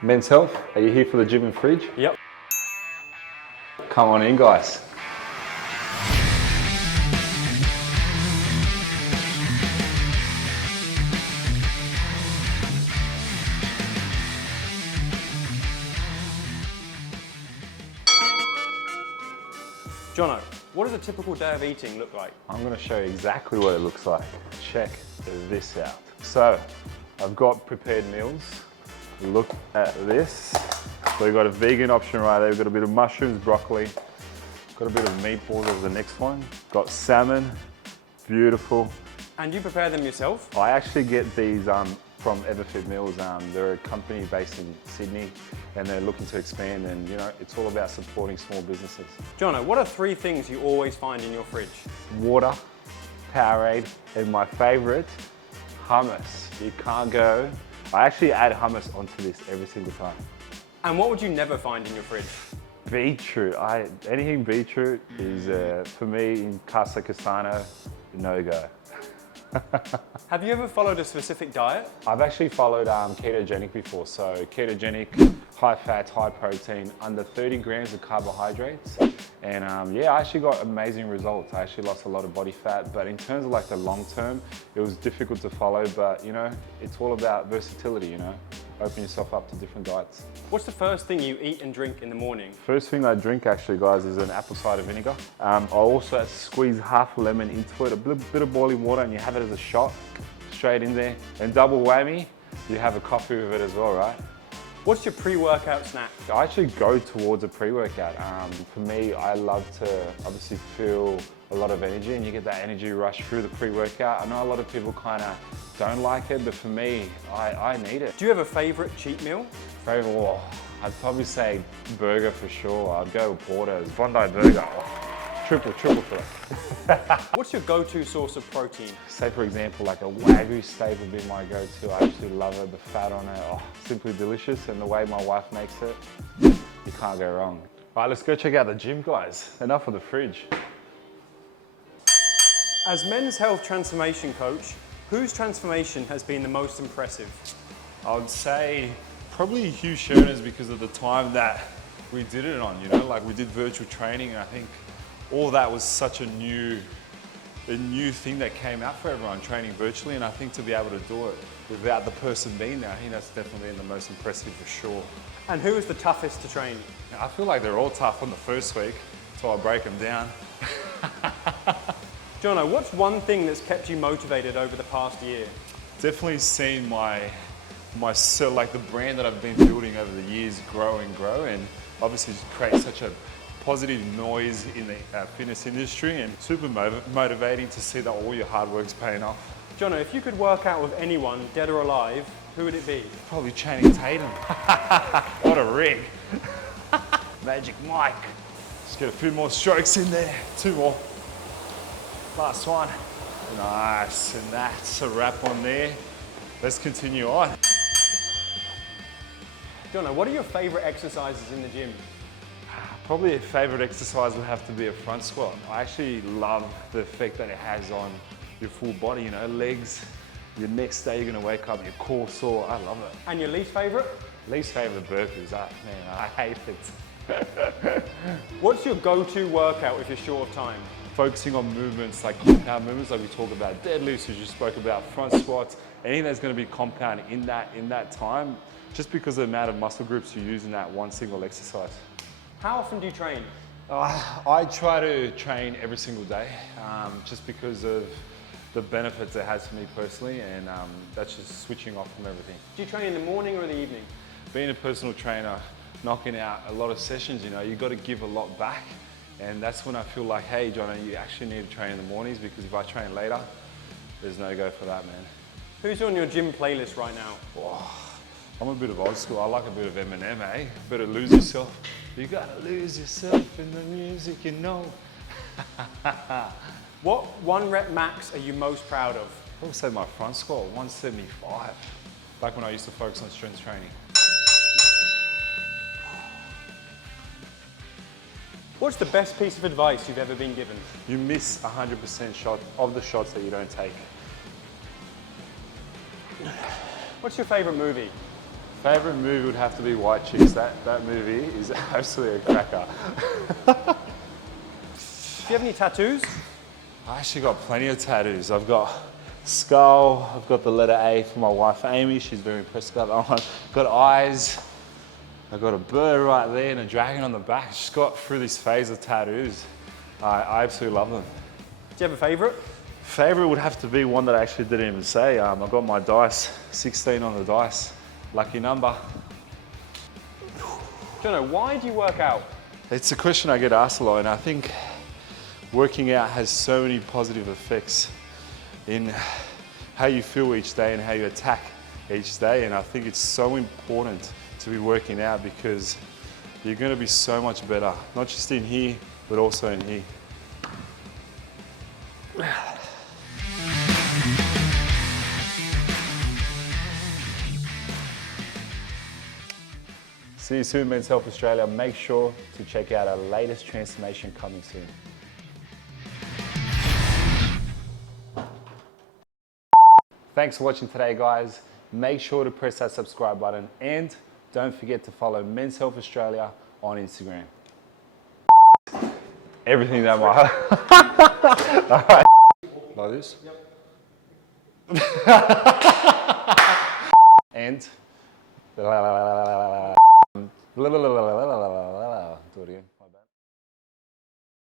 Men's Health, are you here for the gym and fridge? Yep. Come on in, guys. Jono, what does a typical day of eating look like? I'm going to show you exactly what it looks like. Check this out. So, I've got prepared meals. Look at this. So we've got a vegan option right there. We've got a bit of mushrooms, broccoli. Got a bit of meatballs as the next one. Got salmon, beautiful. And you prepare them yourself? I actually get these from Everfit Meals. They're a company based in Sydney and they're looking to expand, and you know, it's all about supporting small businesses. Jono, what are 3 things you always find in your fridge? Water, Powerade, and my favorite, hummus. You can't go. I actually add hummus onto this every single time. And what would you never find in your fridge? Beetroot. Anything beetroot is, for me, in Jono Castano, no-go. Have you ever followed a specific diet? I've actually followed ketogenic before. So ketogenic, high fat, high protein, under 30 grams of carbohydrates. And yeah, I actually got amazing results. I actually lost a lot of body fat, but in terms of like the long term, it was difficult to follow, but you know, it's all about versatility, you know, open yourself up to different diets. What's the first thing you eat and drink in the morning? First thing I drink actually, guys, is an apple cider vinegar. I also squeeze half a lemon into it, a bit of boiling water, and you have it as a shot, straight in there. And double whammy, you have a coffee with it as well, right? What's your pre-workout snack? I actually go towards a pre-workout. For me, I love to obviously feel a lot of energy, and you get that energy rush through the pre-workout. I know a lot of people kind of don't like it, but for me, I need it. Do you have a favorite cheat meal? Favorite, oh, I'd probably say burger for sure. I'd go with Porter's Bondi burger. Oh, triple for it. What's your go-to source of protein? Say for example, like a Wagyu steak would be my go-to. I actually love it, the fat on it, oh, simply delicious. And the way my wife makes it, you can't go wrong. All right, let's go check out the gym, guys. Enough of the fridge. As Men's Health Transformation Coach, whose transformation has been the most impressive? I would say probably Hugh Sherner's, because of the time that we did it on, you know, like we did virtual training, and I think all that was such a new thing that came out for everyone, training virtually, and I think to be able to do it without the person being there, I think that's definitely been the most impressive for sure. And who is the toughest to train? I feel like they're all tough on the first week, so I break them down. Jono, what's one thing that's kept you motivated over the past year? Definitely seen myself, like the brand that I've been building over the years grow and grow, and obviously create such a positive noise in the fitness industry, and super motivating to see that all your hard work's paying off. Jono, if you could work out with anyone, dead or alive, who would it be? Probably Channing Tatum. What a rig. Magic Mike. Let's get a few more strokes in there. 2 more. Last one. Nice, and that's a wrap on there. Let's continue on. Jono, what are your favorite exercises in the gym? Probably a favorite exercise would have to be a front squat. I actually love the effect that it has on your full body, you know, legs. Your next day you're gonna wake up, your core sore. I love it. And your least favorite? Least favorite burpees. Man, I hate it. What's your go-to workout if you're short of time? Focusing on movements like compound movements, like we talk about deadlifts, as you spoke about, front squats, anything that's going to be compound in that time, just because of the amount of muscle groups you use in that one single exercise. How often do you train? I try to train every single day, just because of the benefits it has for me personally, and that's just switching off from everything. Do you train in the morning or in the evening? Being a personal trainer, knocking out a lot of sessions, you know, you've got to give a lot back. And that's when I feel like, hey, Jono, you actually need to train in the mornings, because if I train later, there's no go for that, man. Who's on your gym playlist right now? Oh, I'm a bit of old school. I like a bit of Eminem, eh? Better lose yourself. You gotta lose yourself in the music, you know. What 1 rep max are you most proud of? I would say my front squat, 175. Back when I used to focus on strength training. What's the best piece of advice you've ever been given? You miss 100% shot of the shots that you don't take. What's your favorite movie? Favorite movie would have to be White Chicks. That movie is absolutely a cracker. Do you have any tattoos? I actually got plenty of tattoos. I've got skull, I've got the letter A for my wife Amy, she's very impressed about that one. Got eyes, I've got a bird right there and a dragon on the back. Just got through this phase of tattoos. I absolutely love them. Do you have a favorite? Favorite would have to be one that I actually didn't even say. I got my dice, 16 on the dice, lucky number. Jono, why do you work out? It's a question I get asked a lot, and I think working out has so many positive effects in how you feel each day and how you attack each day. And I think it's so important to be working out because you're going to be so much better, not just in here, but also in here. See you soon, Men's Health Australia. Make sure to check out our latest transformation coming soon. Thanks for watching today, guys. Make sure to press that subscribe button and don't forget to follow Men's Health Australia on Instagram. Everything that might. All right. Like this? Yep. And.